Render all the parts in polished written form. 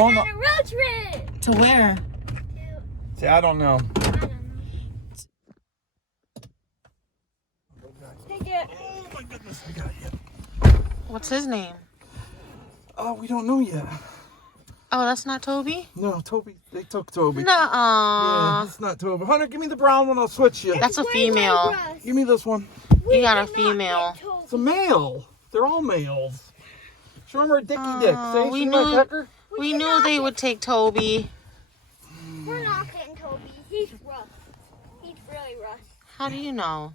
on a road trip. To where? See, I don't know. Take it. Oh my goodness, I got you. What's his name? We don't know yet. Oh, that's not Toby? No, Toby. They took Toby. Nuh-uh. Yeah, it's not Toby. Hunter, give me the brown one. I'll switch you. That's a female. Give me this one. You got a female. It's a male. They're all males. Remember Dickie Dick? See, we see my knew- pecker? We knew they would take Toby. We're not getting Toby. He's rough. He's really rough. How do you know?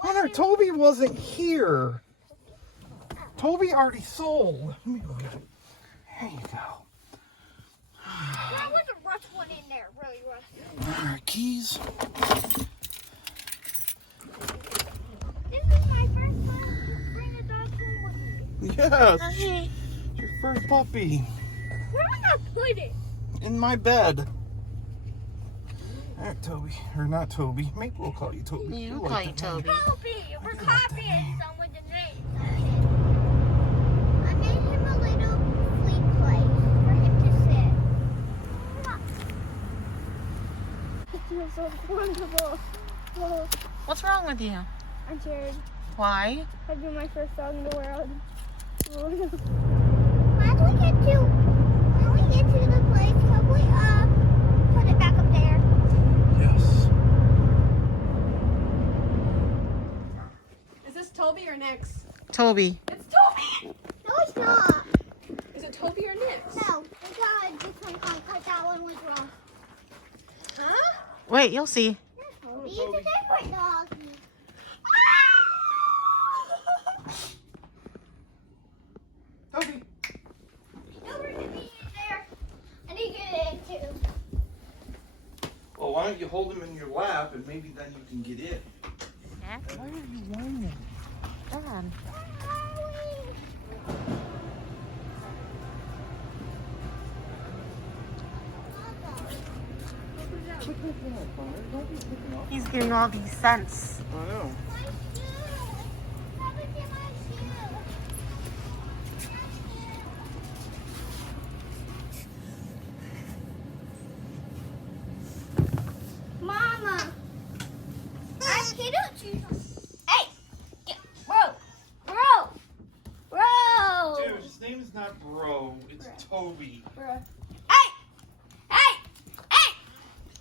Hunter, Toby wasn't here. Toby already sold. Let me go get it. There you go. There was a rough one in there. Really rough. All right, keys. This is my first time to bring a dog home with me. Yes. Hi. It's your first puppy. Where am I gonna put it? In my bed. All right, Toby. Or not Toby. Maybe we'll call you Toby. Yeah, You we'll like call you that name. Toby. Toby. We're copying someone's name. I made him a little sleep place for him to sit. It feels so wonderful. Oh, What's wrong with you? I'm scared. Why? I'd be my first dog in the world. When we get to the place, can we put it back up there? Yes. Is this Toby or Nix? Toby. It's Toby! No, it's not. Is it Toby or Nix? No, we got a different one because that one was wrong. Huh? Wait, you'll see. Toby is a different dog. Toby. Nobody can be in there. I need to get in too. Well, why don't you hold him in your lap and maybe then you can get in. Why are you whining? Come on. He's getting all these scents. I know. My shoe. Probably get my shoe. Mama. I can't you. Hey. Bro. Dude, his name is not Bro. It's Toby. Hey.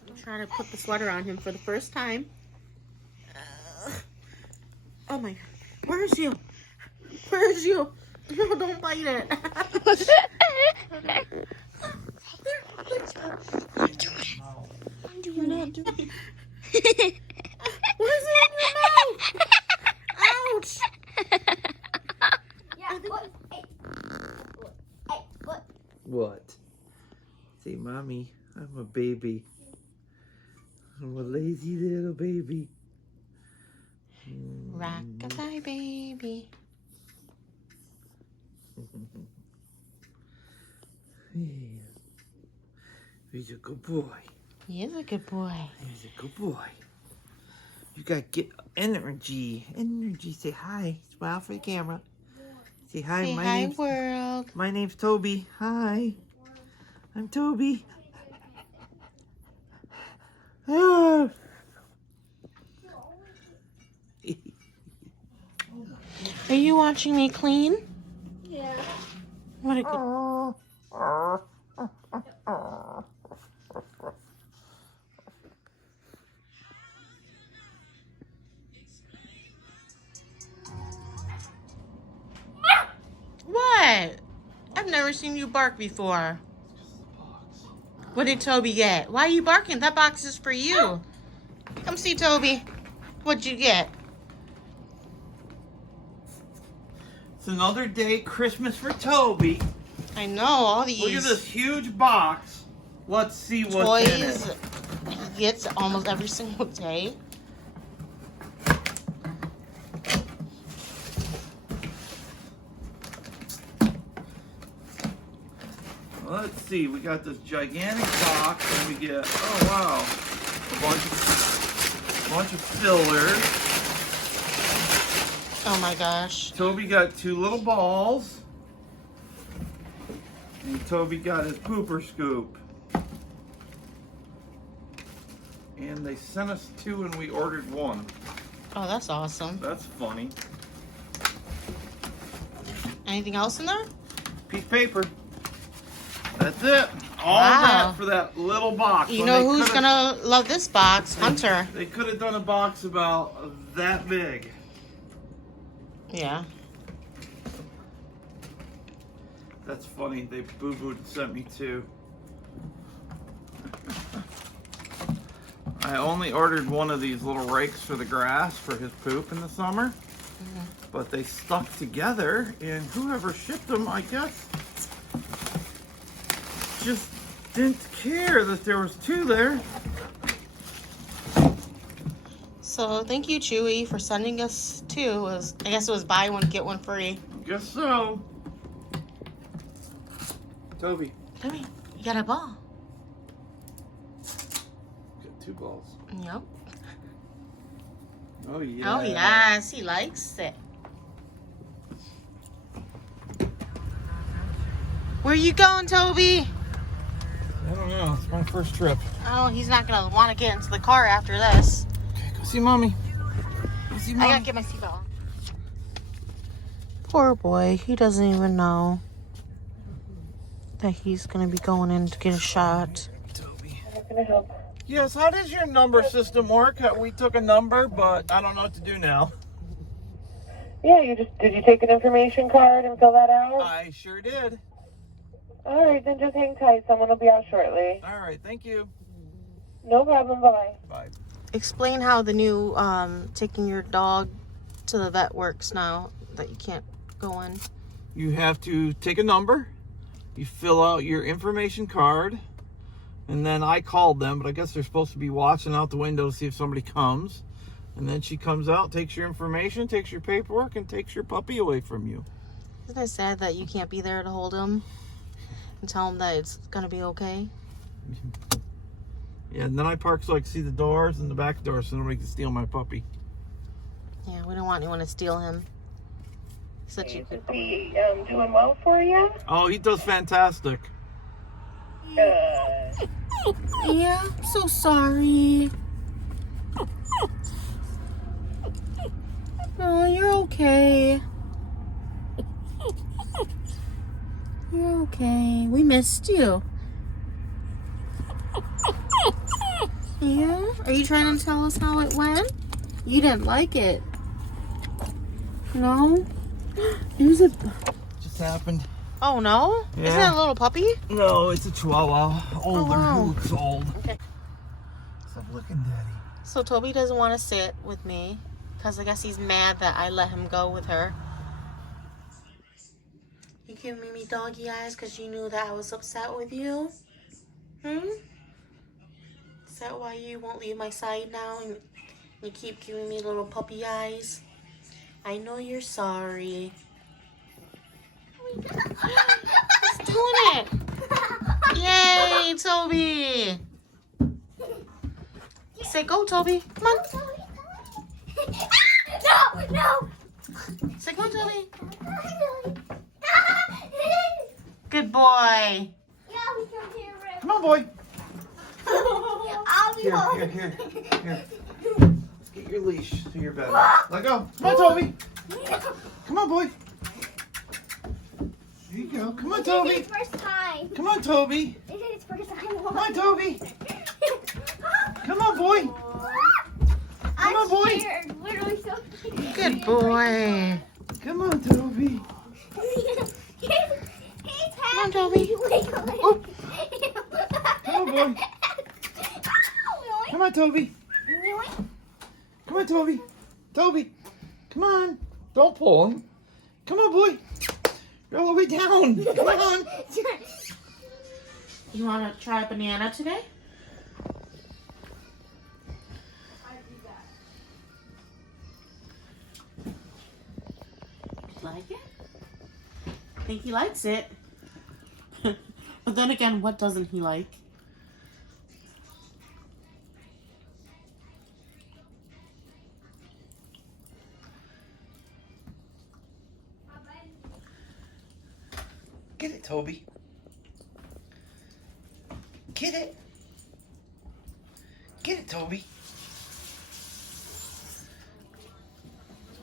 I'm trying to put the sweater on him for the first time. Oh my, where's you? Where's you? No, don't bite it. You're not doing it. Where's it in your mouth? Ouch. Yeah, what? Hey. Hey, what? What? Say, Mommy, I'm a baby. I'm a lazy little baby. Rock-a-bye, baby. Yeah. He's a good boy. He is a good boy. He's a good boy. You gotta get energy. Energy. Say hi. Smile for the camera. Say hi. Say hi, world. My name's Toby. Hi. I'm Toby. Ah. Are you watching me clean? Yeah. What a good... What? I've never seen you bark before. What did Toby get? Why are you barking? That box is for you. Come see Toby. What'd you get? It's another day Christmas for Toby. I know, all these Look at this huge box. Let's see what's in toys it. he gets almost every single day. Let's see. We got this gigantic box, and we get, oh wow, a bunch of fillers. Oh my gosh. Toby got 2 little balls. And Toby got his pooper scoop. And they sent us 2 and we ordered 1. Oh, that's awesome. That's funny. Anything else in there? Piece of paper. That's it. All Wow. that for that little box. You When know they who's coulda- gonna love this box? Hunter. They could have done a box about that big. Yeah. That's funny. They boo-booed and sent me 2. I only ordered 1 of these little rakes for the grass for his poop in the summer. But they stuck together, and whoever shipped them, I guess, just didn't care that there was 2 there. So thank you, Chewy, for sending us 2. I guess it was buy one, get one free. Guess so. Toby. Toby, you got a ball. Got 2 balls. Yep. Oh, yeah. Oh, yes. He likes it. Where you going, Toby? I don't know. It's my first trip. Oh, he's not going to want to get into the car after this. Okay, go see Mommy. Go see I Mommy. got to get my seatbelt on. Poor boy. He doesn't even know that he's going to be going in to get a shot. Toby. How can I help? Yes, how does your number system work? We took a number, but I don't know what to do now. Yeah, did you take an information card and fill that out? I sure did. All right, then just hang tight. Someone will be out shortly. All right, thank you. No problem. Bye-bye. Bye. Explain how the new taking your dog to the vet works now that you can't go in. You have to take a number. You fill out your information card. And then I called them, but I guess they're supposed to be watching out the window to see if somebody comes. And then she comes out, takes your information, takes your paperwork, and takes your puppy away from you. Isn't it sad that you can't be there to hold him and tell him that it's going to be okay? Yeah, and then I park so I can see the doors and the back door so nobody can steal my puppy. Yeah, we don't want anyone to steal him. Such a good... Is he doing well for you? Oh, he does fantastic. Yeah, I'm so sorry. Oh, you're okay. You're okay. We missed you. Yeah? Are you trying to tell us how it went? You didn't like it. No? It was a... Just happened. Oh, no? Yeah. Isn't it a little puppy? No, it's a Chihuahua. Older. wow. He looks old. Okay. Stop looking, Daddy. So Toby doesn't want to sit with me because I guess he's mad that I let him go with her. You giving me doggy eyes because you knew that I was upset with you? Is that why you won't leave my side now and you keep giving me little puppy eyes? I know you're sorry. He's doing it! Yay, Toby! Say go, Toby. Come on. No, no. Say go, Toby. Good boy. Come on, boy. I'll be Here, home. here. Let's get your leash to your bed. Let go. Come on, Toby. Come on, boy. There you go. Come on, This Toby. is his first time. Come on, Toby. This is his first time. Come on, Toby. Come on, boy. I'm on, boy. scared. Literally so scared. Good boy. Come on, Toby. He's Come on, Toby. Oh. Come on, boy. Come on, Toby. Come on, Toby. Toby. Come on. Don't pull him. Come on, boy. You're all the way down. Come on. You want to try a banana today? Like it? I think he likes it. But then again, what doesn't he like? Get it, Toby. Get it. Get it, Toby.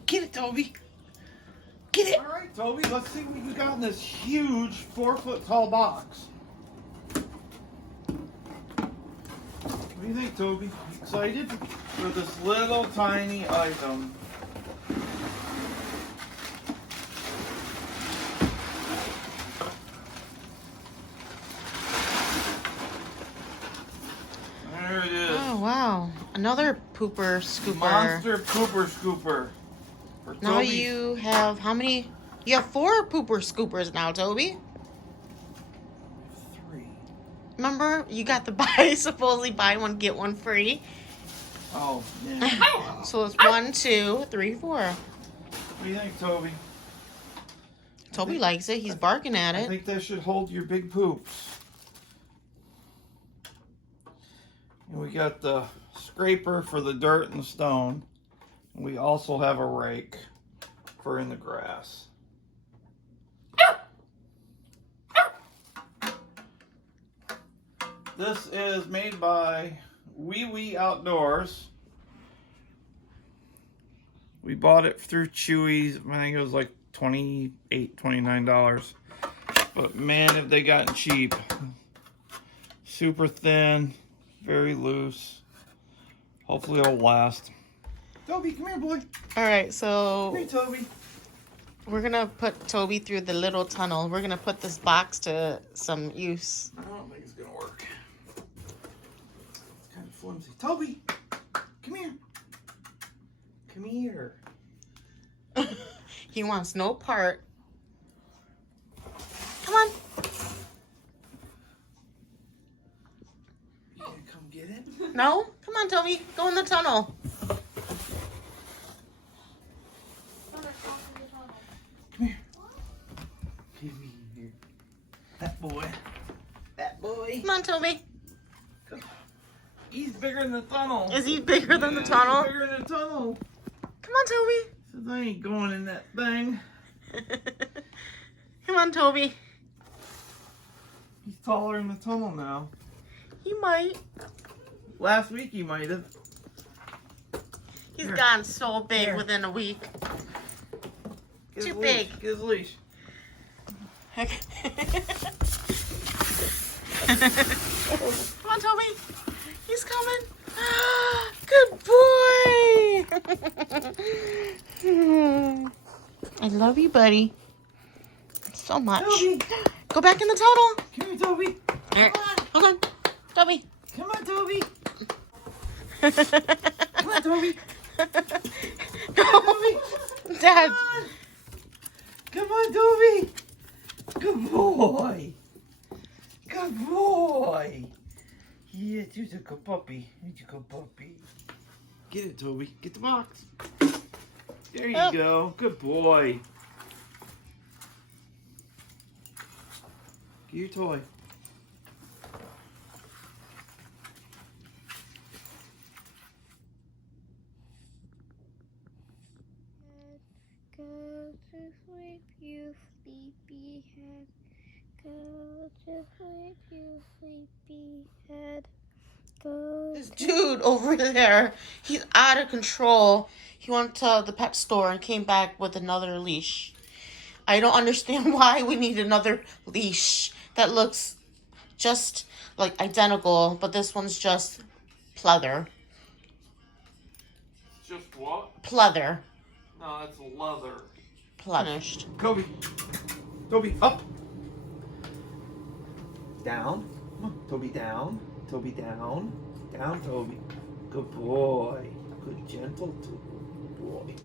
Get it, Toby. Get it. All right, Toby, let's see what you got in this huge 4-foot tall box. What do you think, Toby? Excited for this little tiny item? There it is. Oh, wow. Another pooper scooper. Monster pooper scooper. For Now Toby's- you have how many? You have 4 pooper scoopers now, Toby. 3. Remember, you got the buy, supposedly buy one, get one free. Oh, yeah. So it's 1, 2, 3, 4. What do you think, Toby? Toby likes it. He's barking at I it. think that should hold your big poops. And we got the scraper for the dirt and stone. And we also have a rake for in the grass. This is made by Wee Wee Outdoors. We bought it through Chewy's. I think it was like $28, $29. But man, have they gotten cheap. Super thin, very loose. Hopefully it'll last. Toby, come here, boy. All right, so Come here, Toby. we're going to put Toby through the little tunnel. We're going to put this box to some use. I don't think it's going to work. It's kind of flimsy. Toby, come here. Come here. He wants no part. Come on. You gonna come get it? No? Come on, Toby. Go in the tunnel. Come here. Come here. That boy. That boy. Come on, Toby. He's bigger than the tunnel. Is he bigger than the Yeah, tunnel? He's bigger than the tunnel. Come on, Toby. Says I ain't going in that thing. Come on, Toby. He's taller in the tunnel now. He might. Last week he might have. He's Here. gotten so big Here. within a week. Get his Too leash. big. Get his leash. Come on, Toby. He's coming. Good boy. I love you, buddy. So much. Toby. Go back in the tunnel. Come here, Toby. Here. Hold on. Toby. Come on, Toby. Come on, Toby. Go. Dad. Come on, Toby. Good boy. Good boy. Yes, you're a good puppy. You're a good puppy. Get it, Toby. Get the box. There you Oh. go. Good boy. Get your toy. Go to sleep, you sleepy head. Go to sleep, you sleepy head. Go. This dude over there, he's out of control. He went to the pet store and came back with another leash. I don't understand why we need another leash that looks just like identical, but this one's just pleather. Just what? Pleather. No, that's leather. Plenished. Toby. Toby, up. Down. Come on, Toby, down. Toby, down. Down, Toby. Good boy. Good, gentle boy.